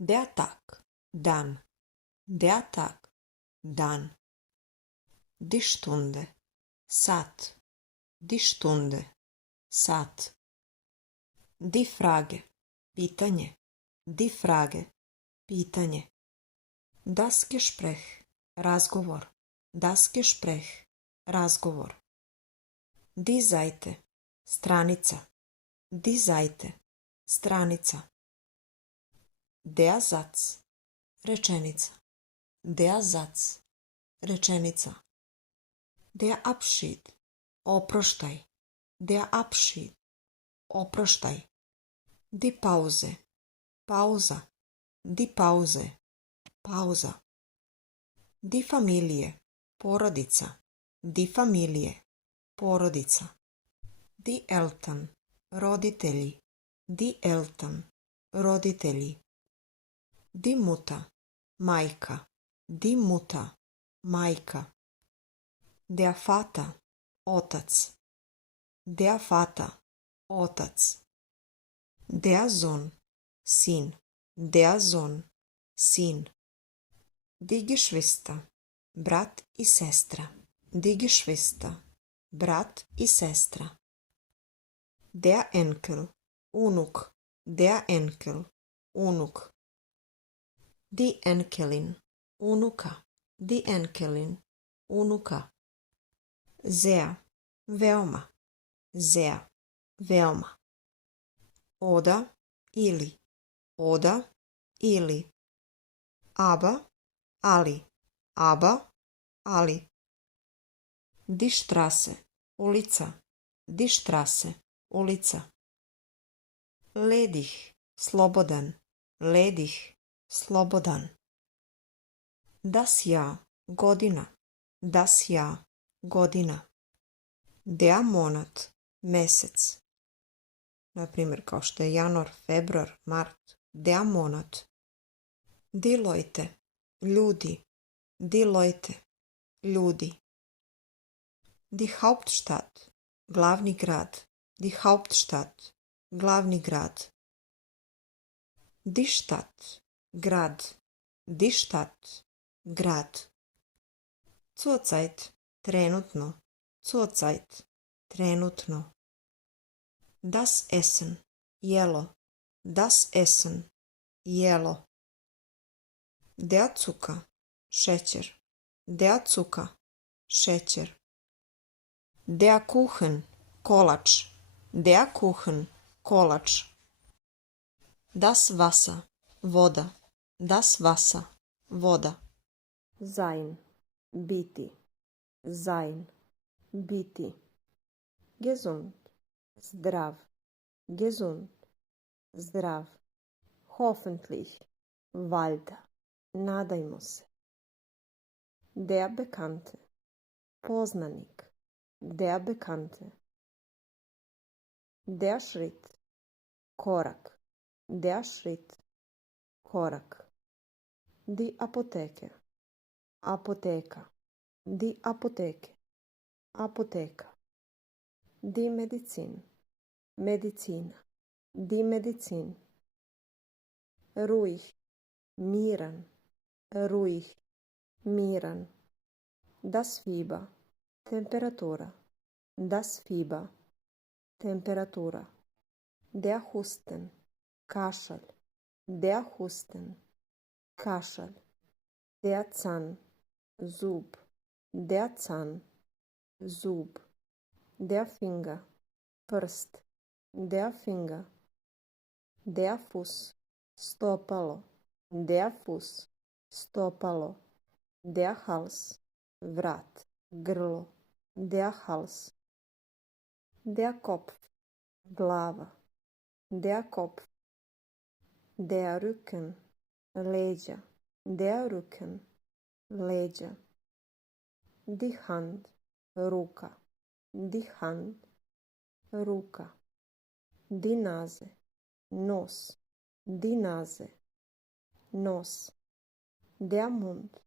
Der Tag, dan. Der Tag, dan. Die Stunde, sat. Die Stunde, sat. Die Frage, pitanje. Die Frage, pitanje. Das Gespräch, razgovor. Das Gespräch, razgovor. Die Seite, stranica. Die Seite, stranica. Der Satz, rečenica. Der Satz, rečenica. Der Abschied, oproštaj. Der Abschied, oproštaj. Die Pause, pauza. Die Pause, pauza. Die Familie, porodica. Die Familie, porodica. Die Eltern, roditelji. Die Eltern, roditelji. Die Mutter, majka. Die Mutter, majka. Der Vater, otac. Der Vater, otac. Der Sohn, sin. Der Sohn, sin. Die Geschwister, brat i sestra. Die Geschwister, brat i sestra. Der Enkel, unuk. Der Enkel, unuk. Die Enkelin, unuka. Die Enkelin, unuka. Sehr, veoma. Sehr, veoma. Oda ili. Oda ili. Aber, ali. Aber, ali. Die Straße, ulica. Die Straße, ulica. Ledig, slobodan. Ledig, slobodan. Das Jahr, godina. Das Jahr, godina. Der Monat, mesec. Na primjer, kao što je januar, februar, mart. Der Monat. Die Leute, ljudi. Die Leute, ljudi. Die Hauptstadt, glavni grad. Die Hauptstadt, glavni grad. Die Stadt, grad. Die Stadt, grad. Zurzeit, trenutno. Zurzeit, trenutno. Das Essen, jelo. Das Essen, jelo. Der Zucker, šećer. Der Zucker, šećer. Der Kuchen, kolač. Der Kuchen, kolač. Das Wasser, voda. Das Wasser, voda. Sein, biti. Sein, biti. Gesund, zdrav. Gesund, zdrav. Hoffentlich, valjda. Nadajmo se. Der Bekannte, poznanik. Der Bekannte. Der Schritt, korak. Der Schritt, korak. Die Apotheke, apoteka. Die Apotheke, apoteka. Die Medizin, medicina. Die Medizin. Ruhig, miran. Ruhig, miran. Das Fieber, temperatura. Das Fieber, temperatura. Der Husten, kašalj. Der Husten, kašalj. Der Zahn, zub. Der Zahn, zub. Der Finger, prst. Der Finger. Der Fuß, stopalo. Der Fuß, stopalo. Der Hals, vrat. Grlo. Der Hals. Der Kopf, glava. Der Kopf. Der Rücken, leđa. Der Rücken, leđa. Die Hand, ruka. Die Hand, ruka. Die Nase, nos. Die Nase, nos. Der Mund,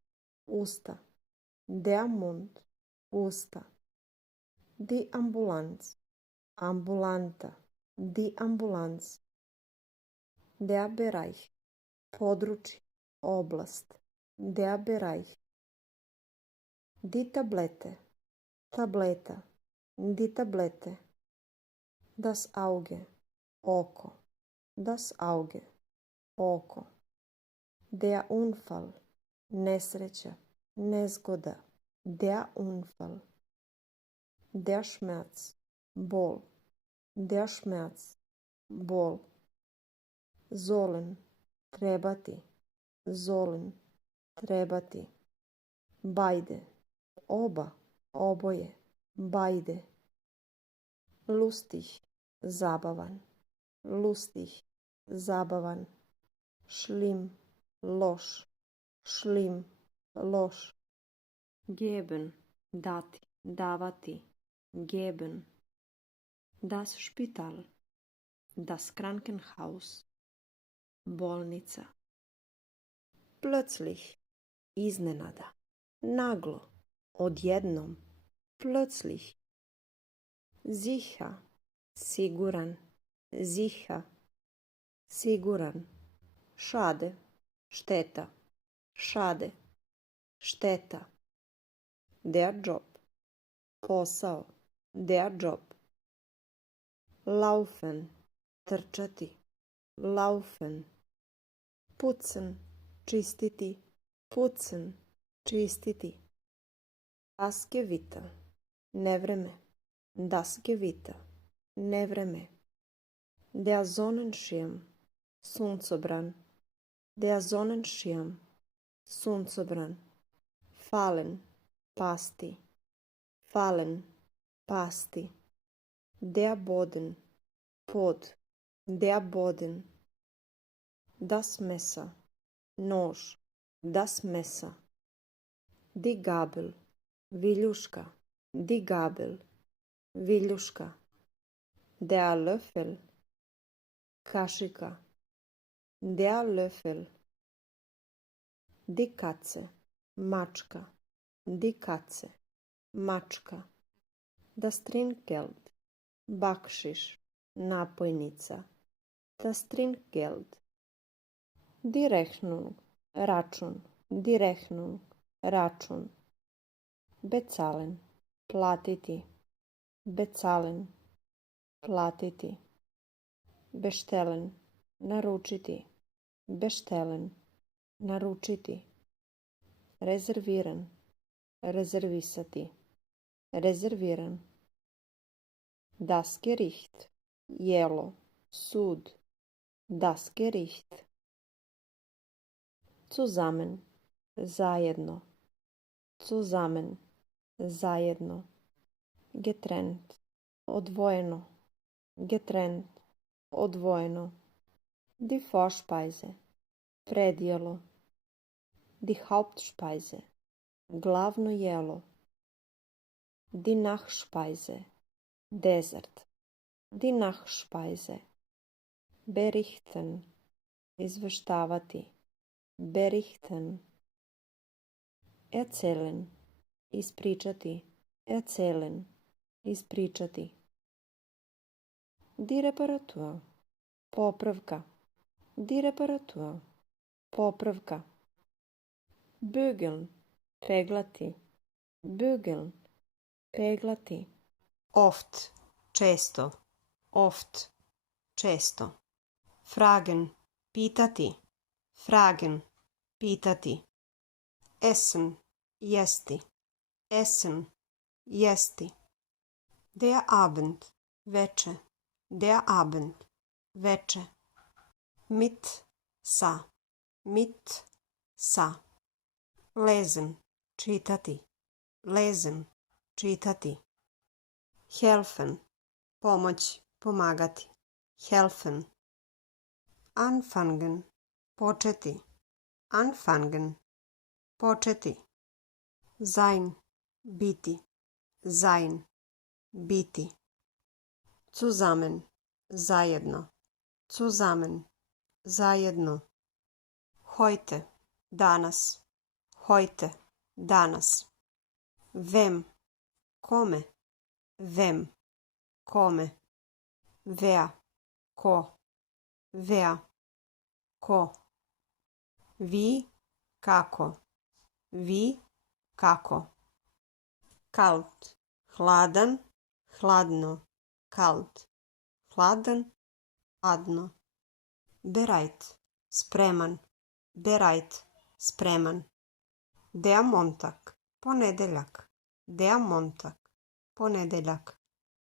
usta. Der Mund, usta. Die Ambulanz, ambulanta. Die Ambulanz. Der Bereich, područje, oblast, der Bereich. Die Tablette, tableta, die Tablette. Das Auge, oko, das Auge, oko. Der Unfall, nesreća, nezgoda, der Unfall. Der Schmerz, bol, der Schmerz, bol. Sollen, trebati, sollen, trebati. Beide, oba, oboje, beide. Lustig, zabavan, lustig, zabavan. Schlimm, loš, schlimm, loš. Geben, dati, davati, geben. Das Spital, das Krankenhaus, bolnica. Plötzlich, iznenada, naglo, odjednom, plötzlich. Sicher, siguran, sicher, siguran. Schade, šteta, schade, šteta. Der Job, posao, der Job. Laufen, trčati, laufen. Putzen, čistiti, putzen, čistiti. Das Gewitter, nevreme, das Gewitter, nevreme. Der Sonnenschirm, suncobran, der Sonnenschirm, suncobran. Fallen, pasti, fallen, pasti. Der Boden, pod, der Boden. Das Messer, nož, das Messer. Die Gabel, viljuška, die Gabel, viljuška. Der Löffel, kašika, der Löffel. Die Katze, mačka, die Katze, mačka. Das Trinkgeld, bakšiš, napojnica, das Trinkgeld. Die Rechnung, račun, die Rechnung, račun. Bezahlen, platiti, bezahlen, platiti. Bestellen, naručiti, bestellen, naručiti. Rezerviran, rezervisati, rezerviran. Das Gericht, jelo, sud, das Gericht. Zusammen, zajedno, zusammen, zajedno. Getrennt, odvojeno, getrennt, odvojeno. Die Vorspeise, predjelo. Die Hauptspeise, glavno jelo. Die Nachspeise, dezert. Die Nachspeise. Berichten, izveštavati, berichten. Erzählen, ispričati, erzählen, ispričati. Die Reparatur, popravka, die Reparatur, popravka. Bügeln, peglati, bügeln, peglati. Oft, često, oft, često. Fragen, pitati, fragen, pitati. Essen, jesti, essen, jesti. Der Abend, veče, der Abend, veče. Mit, sa, mit, sa. Lesen, čitati, lesen, čitati. Helfen, pomoć, pomagati, helfen. Anfangen, početi, anfangen, početi. Sein, biti, sein, biti. Zusammen, zajedno, zusammen, zajedno. Heute, danas, heute, danas. Wem, kome, wem, kome. Wer, ko, wer, ko. Vi kako. Vi kako. Kalt. Hladan, hladno. Kalt. Hladan, hladno. Bereit. Spreman. Bereit. Spreman. Der Montag. Ponedeljak. Der Montag. Ponedeljak.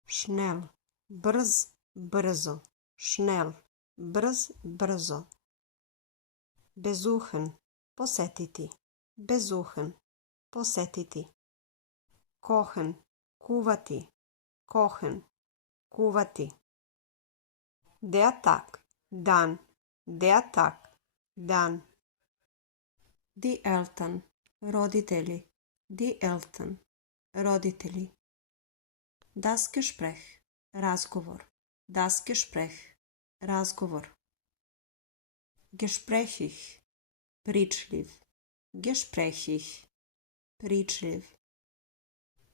Schnell. Brz, brzo. Schnell. Brz, brzo. Besuchen. Posetiti. Besuchen. Posetiti. Kochen. Kuvati. Kochen. Kuvati. Der Tag. Dan. Der Tag. Dan. Die Eltern. Roditelji. Die Eltern. Roditelji. Das Gespräch. Razgovor. Das Gespräch. Razgovor. Gesprächig. Pričljiv. Gesprächig. Pričljiv.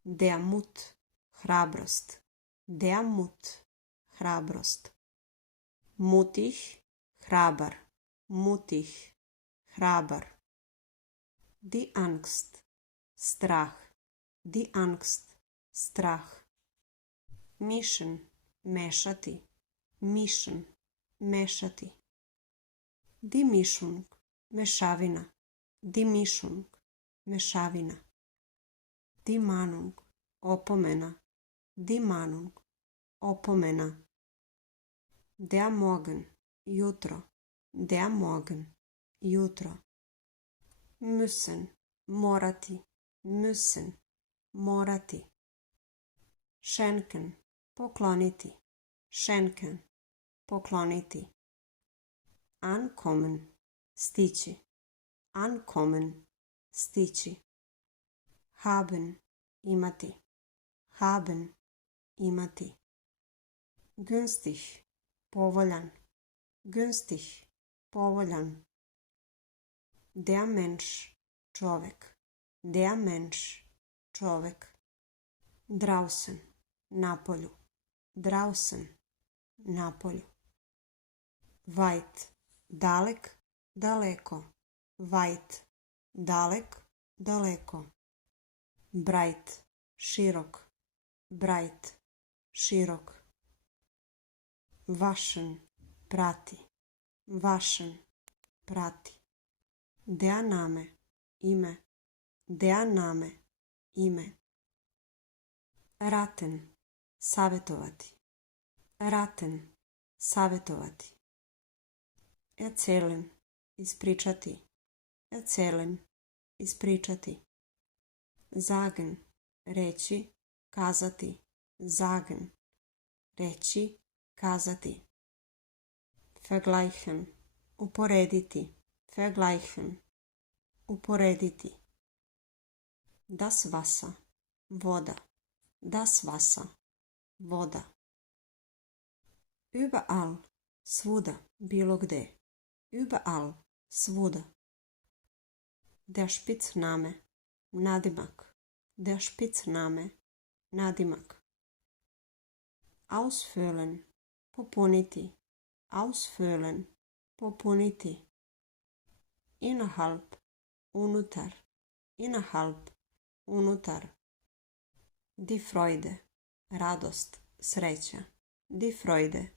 Der Mut. Hrabrost. Der Mut. Hrabrost. Mutig. Hrabar. Mutig. Hrabar. Die Angst. Strah. Die Angst. Strah. Mischen. Mešati. Mischen. Mešati. Die Mischung. Mešavina. Die Mischung. Mešavina. Die Mahnung. Opomena. Die Mahnung. Opomena. Der Morgen. Jutro. Der Morgen. Jutro. Müssen. Morati. Müssen. Morati. Schenken. Pokloniti. Schenken. Pokloniti. Ankommen. Stići. Ankommen. Stići. Haben. Imati. Haben. Imati. Günstig. Povoljan. Günstig. Povoljan. Der Mensch. Čovek. Der Mensch. Čovek. Draußen. Napolju. Draußen. Napolju. Weit. Dalek. Daleko. Weit. Dalek. Daleko. Breit. Širok. Breit. Širok. Waschen. Prati. Waschen. Prati. Der Name. Ime. Der Name. Ime. Raten. Savjetovati. Raten. Savjetovati. Erzählen. Ispričati. Erzählen. Ispričati. Sagen. Reći. Kazati. Sagen. Reći. Kazati. Vergleichen. Uporediti. Vergleichen. Uporediti. Das Wasser. Voda. Das Wasser. Voda. Überall. Svuda. Bilo gde. Überall. Svuda. Der Spitzname. Nadimak. Der Spitzname. Nadimak. Ausfüllen. Popuniti. Ausfüllen. Popuniti. Innerhalb. Unutar. Innerhalb. Unutar. Die Freude. Radost. Sreća. Die Freude.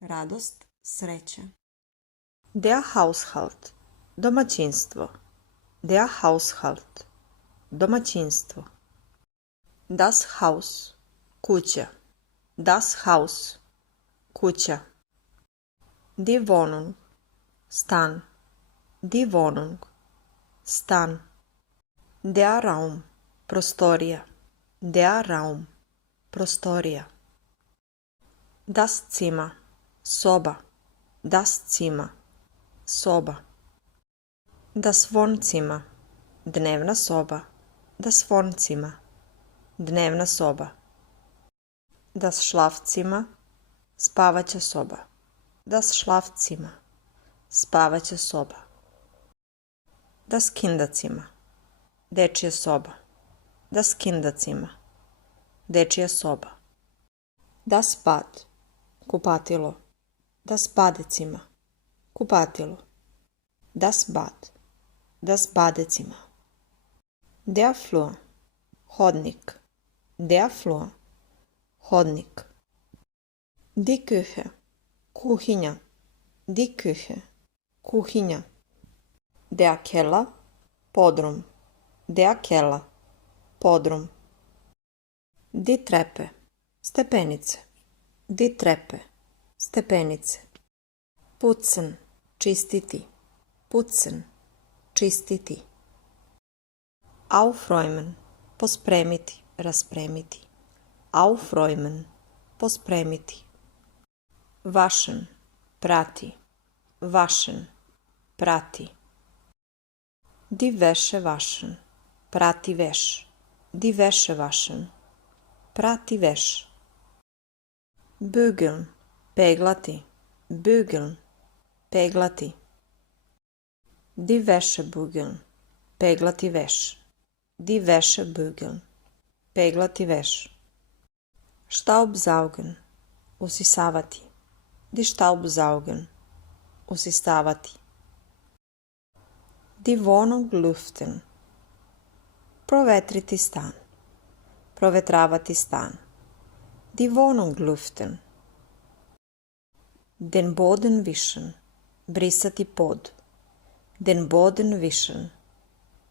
Radost. Sreća. Der Haushalt. Domaćinstvo. Der Haushalt. Domaćinstvo. Das Haus. Kuća. Das Haus. Kuća. Die Wohnung. Stan. Die Wohnung. Stan. Der Raum. Prostorija. Der Raum. Prostorija. Das Zimmer. Soba. Das Zimmer. Soba. Das Wohnzimmer. Dnevna soba. Das Wohnzimmer. Dnevna soba. Das Schlafzimmer. Spavaća soba. Das Schlafzimmer. Spavaća soba. Das Kinderzimmer. Dečija soba. Das Kinderzimmer. Dečija soba. Das Bad. Kupatilo. Das Badezimmer. Kupatilo. Das Bad. Das Badezimmer. Der Flur. Hodnik. Der Flur. Hodnik. Die Küche. Kuchyňa. Die Küche. Kuchyňa. Der Keller. Podrum. Der Keller. Podrum. Die Treppe. Stepenice. Die Treppe. Stepenice. Putzen. Čistiti. Putzen. Čistiti. Aufräumen. Pospremiti. Raspremiti. Aufräumen. Pospremiti. Waschen. Prati. Waschen. Prati. Die Wäsche waschen. Prati veš. Die Wäsche waschen. Prati veš. Bügeln. Peglati. Bügeln. Peglati. Die Wäsche bügeln. Peglati veš. Die Wäsche bügeln. Peglati veš. Staubsaugen. Usisavati. Die Staubsaugen. Usisavati. Die Wohnung lüften. Provetriti stan. Provetravati stan. Die Wohnung lüften. Den Boden wischen. Brisati pod. Den Boden wischen.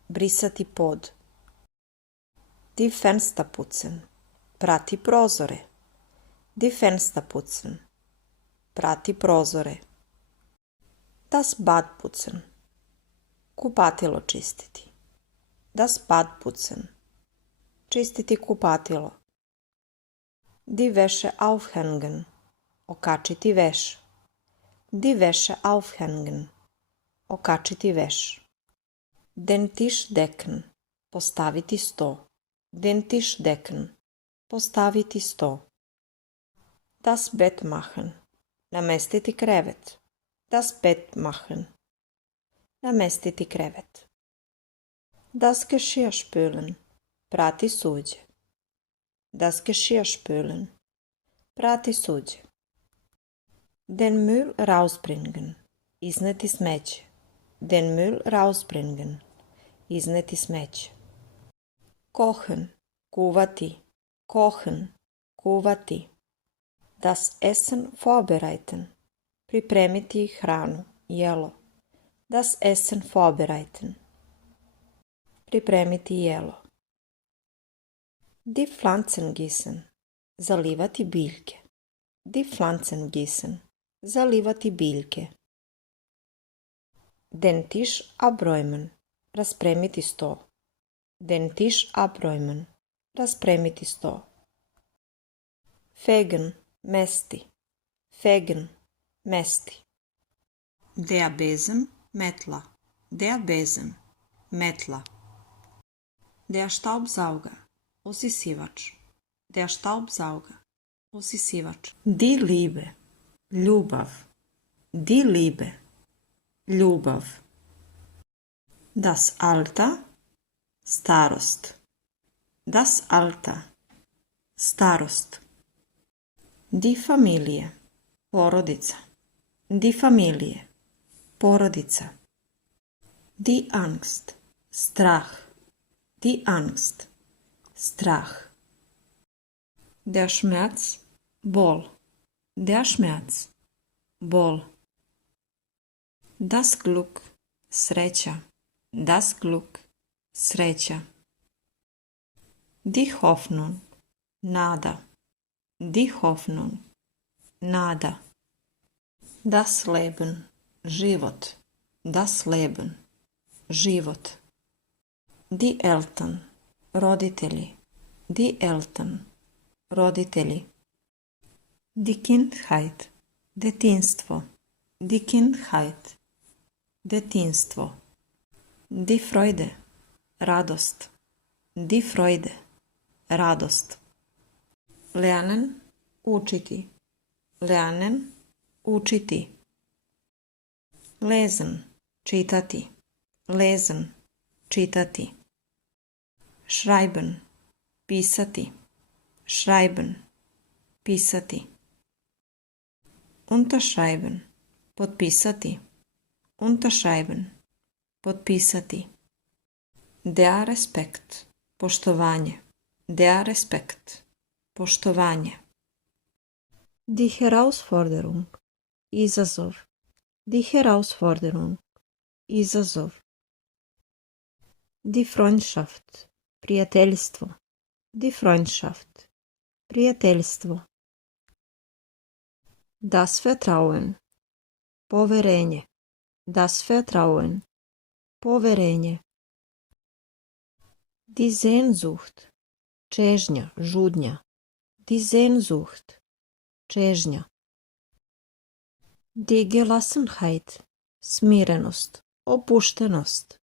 Brisati pod. Die Fenster putzen. Prati prozore. Die Fenster putzen. Prati prozore. Das Bad putzen. Kupatilo čistiti. Das Bad putzen. Čistiti kupatilo. Die Wäsche aufhängen. Okačiti veš. Die Wäsche aufhängen. Okačiti veš. Den Tisch decken. Postaviti sto. Den Tisch decken. Postaviti sto. Das Bett machen. Namestiti krevet. Das Bett machen. Namestiti krevet. Das Geschirr spülen. Prati suđe. Das Geschirr spülen. Prati suđe. Den Müll rausbringen. Izneti smeće. Den Müll rausbringen. Izneti smeće. Kochen. Kuvati. Kochen. Kuvati. Das Essen vorbereiten. Pripremiti hranu. Jelo. Das Essen vorbereiten. Pripremiti jelo. Die Pflanzen gießen. Zalivati biljke. Die Pflanzen gießen. Zalivati biljke. Den Tisch abräumen. Raspremiti sto. Den Tisch abräumen. Raspremiti sto. Fegen. Mesti. Fegen. Mesti. Der Besen. Metla. Der Besen. Metla. Der Staubsauger. Usisivač. Der Staubsauger. Usisivač. Die Liebe. Ljubav. Die Liebe. Ljubav. Das Alter. Starost. Das Alter. Starost. Die Familie. Porodica. Die Familie. Porodica. Die Angst. Strah. Die Angst. Strah. Der Schmerz. Bol. Der Schmerz. Bol. Das Glück. Sreća. Das Glück. Sreća. Die Hoffnung. Nada. Die Hoffnung. Nada. Das Leben. Život. Das Leben. Život. Die Eltern. Roditelji. Die Eltern. Roditelji. Die Kindheit. Detinstvo. Die Kindheit. Detinstvo. Die Freude. Radost. Die Freude. Radost. Lernen. Učiti. Lernen. Učiti. Lesen. Čitati. Lesen. Čitati. Schreiben. Pisati. Schreiben. Pisati. Unterschreiben. Potpisati. Unterschreiben. Potpisati. Der Respekt. Poštovanje. Der Respekt. Poštovanje. Die Herausforderung. Izazov. Die Herausforderung. Izazov. Die Freundschaft. Prijateljstvo. Die Freundschaft. Prijateljstvo. Das Vertrauen. Poverenje. Das Vertrauen. Poverenje. Die Sehnsucht. Čežnja, žudnja. Die Sehnsucht. Čežnja. Die Gelassenheit. Smirenost, opuštenost.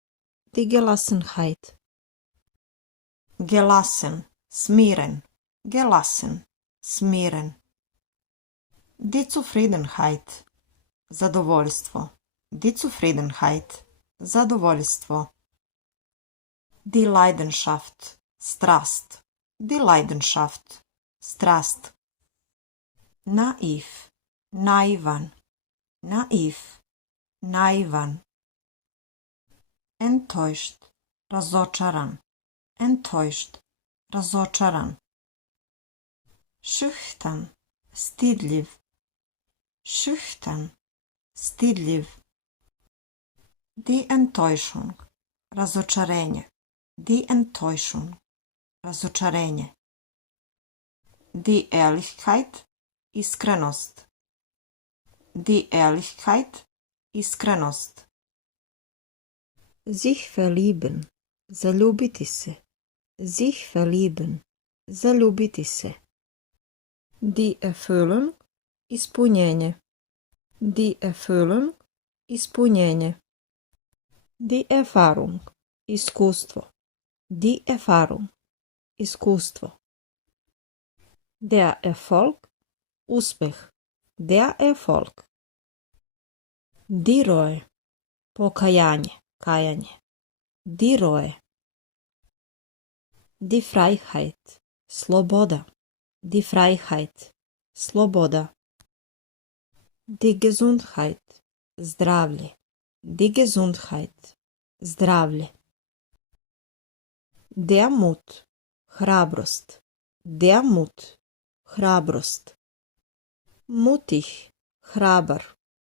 Die Gelassenheit. Gelassen. Smiren. Gelassen. Smiren. Die Zufriedenheit. Zadovoljstvo. Die Zufriedenheit. Zadovoljstvo. Die Leidenschaft. Strast. Die Leidenschaft. Strast. Naiv. Naivan. Naiv. Naivan. Enttäuscht. Razočaran. Enttäuscht. Razočaran. Schüchtern. Stidljiv. Schüchtern. Stidljiv. Die Enttäuschung. Razočarenje. Die Enttäuschung. Razočarenje. Die Ehrlichkeit. Iskrenost. Die Ehrlichkeit. Iskrenost. Sich verlieben. Zaljubiti se. Sich verlieben. Zaljubiti se. Die Erfüllung. Ispunjenje. Die Erfüllung. Ispunjenje. Die Erfahrung. Iskustvo. Die Erfahrung. Iskustvo. Der Erfolg. Uspeh. Der Erfolg. Die Reue. Pokajanje. Kajanje. Die Reue. Die Freiheit. Sloboda. Die Freiheit. Sloboda. Die Gesundheit. Zdravlje. Die Gesundheit. Zdravlje. Der Mut. Hrabrost. Der Mut. Hrabrost. Mutig. Hrabar.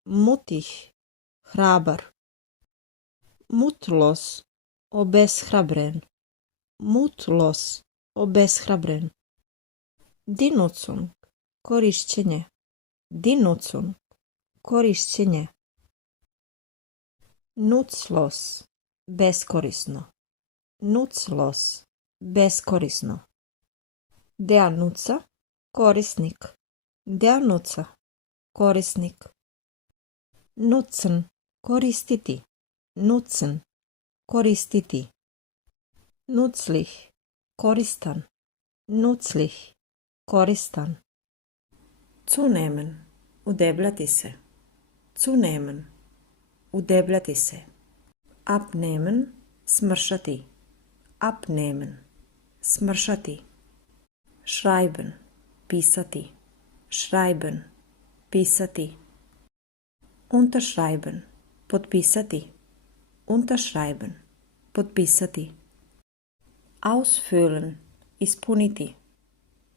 Mutig. Hrabar. Mutlos. Obeshrabren. Mutlos. Obeshrabren. Die Nutzung. Korišćenje. Die Nutzung. Korišćenje. Nutzlos. Beskorisno. Nutzlos. Beskorisno. Der Nutzer. Korisnik. Der Nutzer. Korisnik. Nutzen. Koristiti. Nutzen. Koristiti. Nützlich. Koristan. Nützlich. Koristan. Zunehmen. Udebljati se. Zunehmen. Udebljati se. Abnehmen. Smršati. Abnehmen. Smršati. Schreiben. Pisati. Schreiben. Pisati. Unterschreiben. Potpisati. Unterschreiben. Potpisati. Ausfüllen. Ispuniti.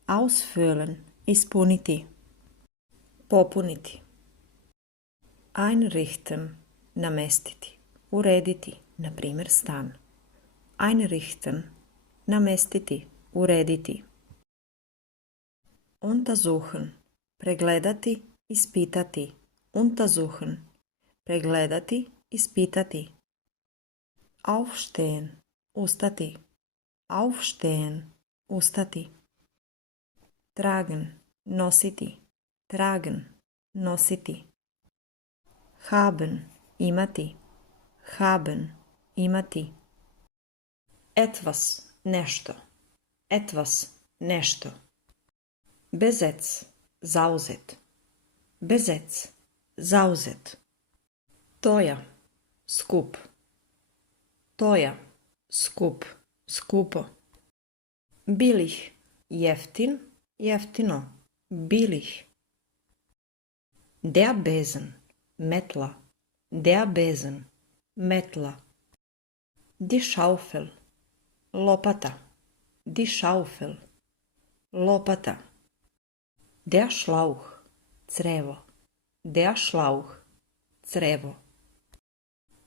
Ausfüllen. Ispuniti. Popuniti. Einrichten. Namestiti. Urediti. Na primjer stan. Einrichten. Namestiti. Urediti. Untersuchen. Pregledati. Ispitati. Untersuchen. Pregledati. Ispitati. Aufstehen. Ustati. Aufstehen. Ustati. Tragen. Nositi. Tragen. Nositi. Haben. Imati. Haben. Imati. Etwas. Nešto. Etwas. Nešto. Besetz. Zauzet. Besetz. Zauzet. Toja. Skup. Toja. Skup. Skupo. Bilih. Jeftin. Jeftino. Bilih. Der Besen. Metla. Der Besen, metla. Die Schaufel, lopata. Die Schaufel, lopata. Der Schlauch, crevo. Der Schlauch, crevo.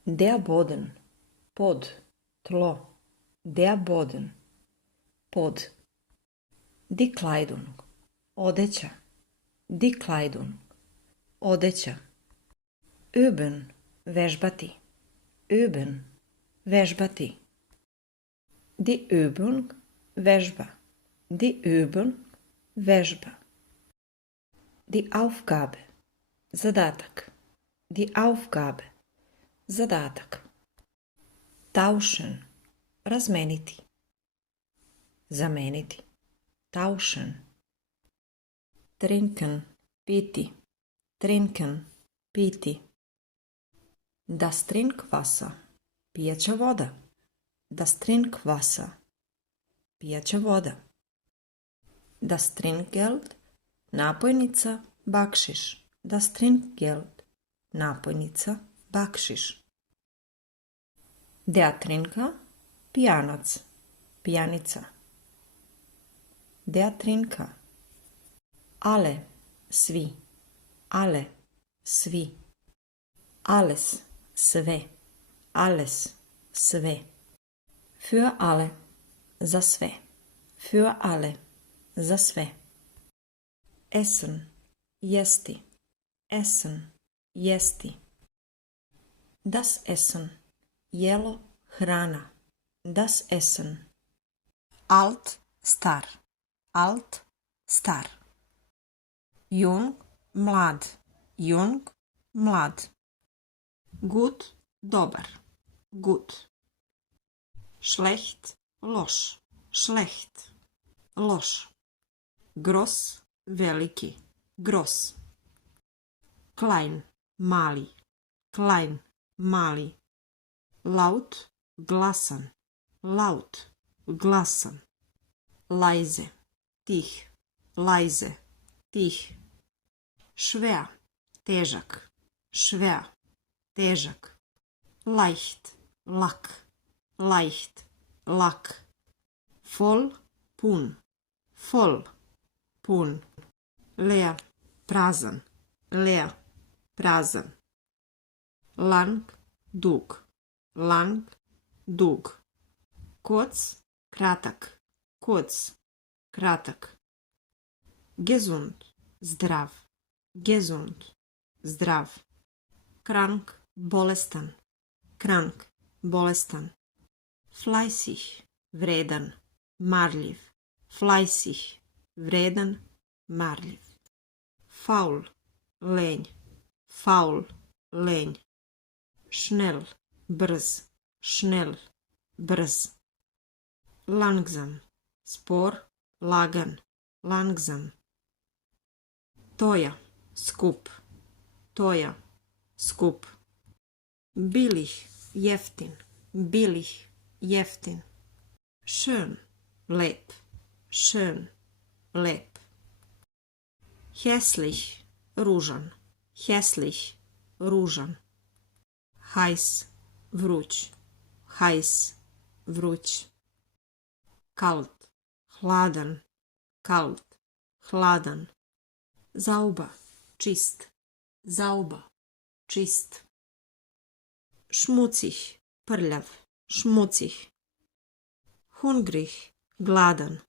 Der Boden, pod, tlo. Der Boden, pod. Die Kleidung, odeća. Die Kleidung, odeća. Üben, vežbati. Üben, vežbati. Die Übung, vežba. Die Übung, vežba. Die Aufgabe, zadatak. Die Aufgabe, zadatak. Tauschen, razmeniti. Zameniti. Tauschen. Trinken, piti. Trinken, piti. Das Trinkwasser, pijaća voda. Das Trinkwasser, pijaća voda. Das Trinkgeld, napojnica, bakšiš. Das Trinkgeld, napojnica, bakšiš. Der Trinker, pijanac, pijanica. Der Trinker. Alle, svi. Alle, svi. Alles, sve. Alles, sve. Für alle, za sve. Für alle, za sve. Essen, jesti. Essen, jesti. Das Essen, jelo, hrana. Das Essen. Alt, star. Alt, star. Jung, mlad. Jung, mlad. Gut, dobar. Gut. Schlecht, loš. Schlecht, loš. Gross, veliki. Gross. Klein, mali. Klein, mali. Laut, glasan. Laut, glasan. Leise, tih. Leise, tih. Schwer, težak. Schwer, težak. Leicht, lak. Leicht, lak. Voll, pun. Voll, pun. Leer, prazan. Leer, prazan. Lang, dug. Lang, dug. Kurz, kratak. Kurz, kratak. Gesund, zdrav. Gesund, zdrav. Krank, bolestan. Krank, bolestan. Fleißig, vredan. Marljiv. Fleißig, vredan. Marljiv. Faul, lenj. Faul, lenj. Schnell, brz. Schnell, brz. Langsam, spor, lagan. Langsam. Toja, skup. Toja, skup. Billig, jeftin. Billig, jeftin. Schön, lep. Schön, lep. Hässlich, ružan. Hässlich, ružan. Heiß, vruć. Heiß, vruć. Kalt, hladan. Kalt, hladan. Zauba, čist. Zauba, čist. Schmutzig, prljav. Schmutzig. Hungrig, gladan.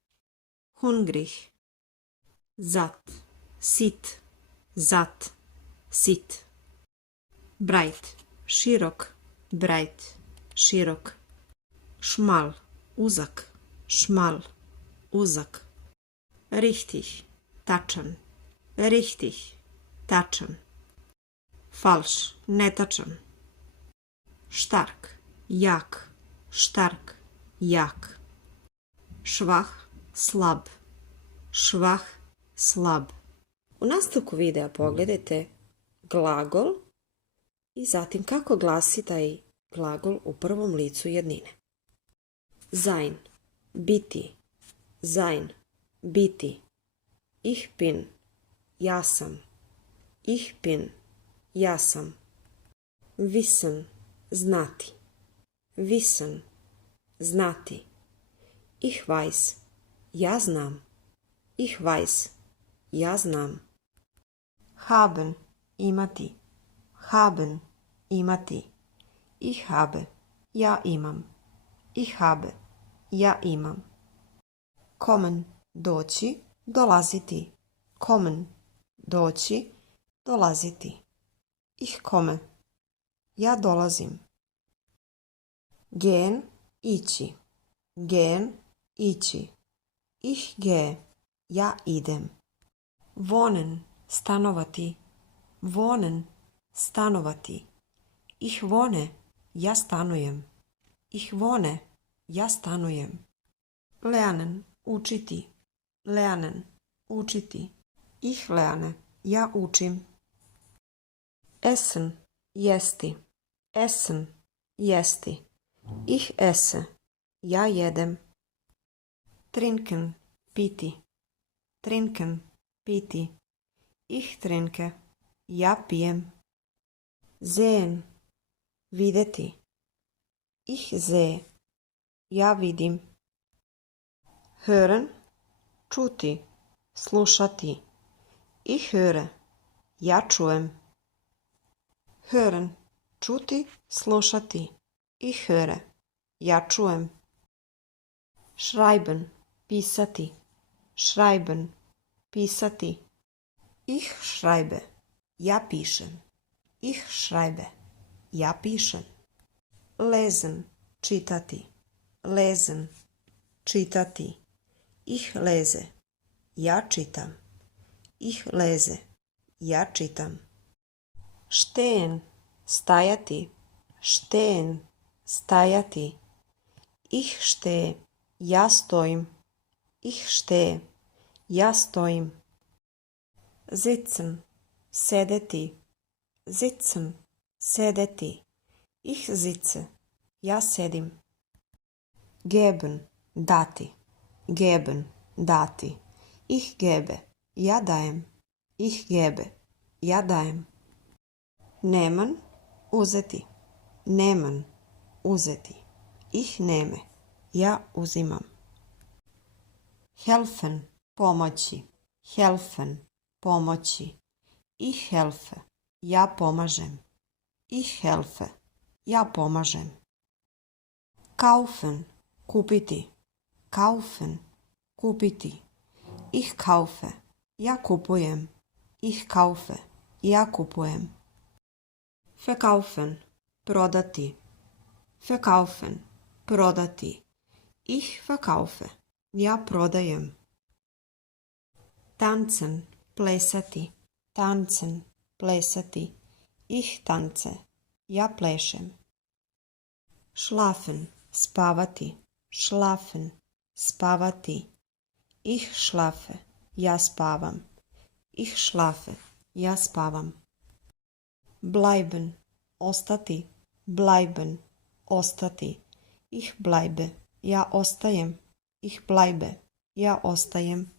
Hungrig. Zat, sit. Zat, sit. Breit, širok. Breit, širok. Schmal, uzak. Schmal, uzak. Richtig, tačan. Richtig, tačan. Falš, netačan. Stark, jak. Stark, jak. Švah, slab. Švah, slab. U nastavku videa pogledajte glagol i zatim kako glasi taj glagol u prvom licu jednine. Sein, biti. Sein, biti. Ich bin, ja sam. Ich bin, ja sam. Wissen, znati. Wissen, znati. Ich weiß, ja znam. Ich weiß, ja znam. Haben, imati. Haben, imati. Ich habe, ja imam. Ich habe, ja imam. Kommen, doći, dolaziti. Kommen, doći, dolaziti. Ich komme, ja dolazim. Gehen, ići. Gehen, ići. Ich gehe, ja idem. Wohnen, stanovati. Wohnen, stanovati. Ich wohne, ja stanujem. Ich wohne, ja stanujem. Lernen, učiti. Lernen, učiti. Ich lerne, ja učim. Essen, jesti. Essen, jesti. Ich esse, ja jedem. Trinken, piti. Trinken, piti. Ich trinke, ja pijem. Sehen, videti. Ich sehe, ja vidim. Hören, čuti, slušati. Ich höre, ja čujem. Hören, čuti, slušati. Ich höre, ja čujem. Schreiben, pisati. Schreiben, pisati. Ich schreibe, ja pišem. Ich schreibe, ja pišem. Lesen, čitati. Lesen, čitati. Ich lese, ja čitam. Ich lese, ja čitam. Stehen, stajati. Stehen, stajati. Ich stehe, ja stojim. Ich stehe, ja stojim. Sitzen, sedeti. Sitzen, sedeti. Ich sitze, ja sedim. Geben, dati. Geben, dati. Ich gebe, ja dajem. Ich gebe, ja dajem. Nehmen, uzeti. Nehmen, uzeti. Ich nehme, ja uzimam. Helfen, pomoći. Helfen, pomoći. Ich helfe, ja pomažem. Ich helfe, ja pomažem. Kaufen, kupiti. Kaufen, kupiti. Ich kaufe, ja kupujem. Ich kaufe, ja kupujem. Verkaufen, prodati. Verkaufen, prodati. Ich verkaufe, ja prodajem. Tanzen, plesati. Tanzen, plesati. Ich tanze, ja plešem. Schlafen, spavati. Schlafen, spavati. Ich schlafe, ja spavam. Ich schlafe, ja spavam. Bleiben, ostati. Bleiben, ostati. Ich bleibe, ja ostajem. Ich bleibe, ja ostajem.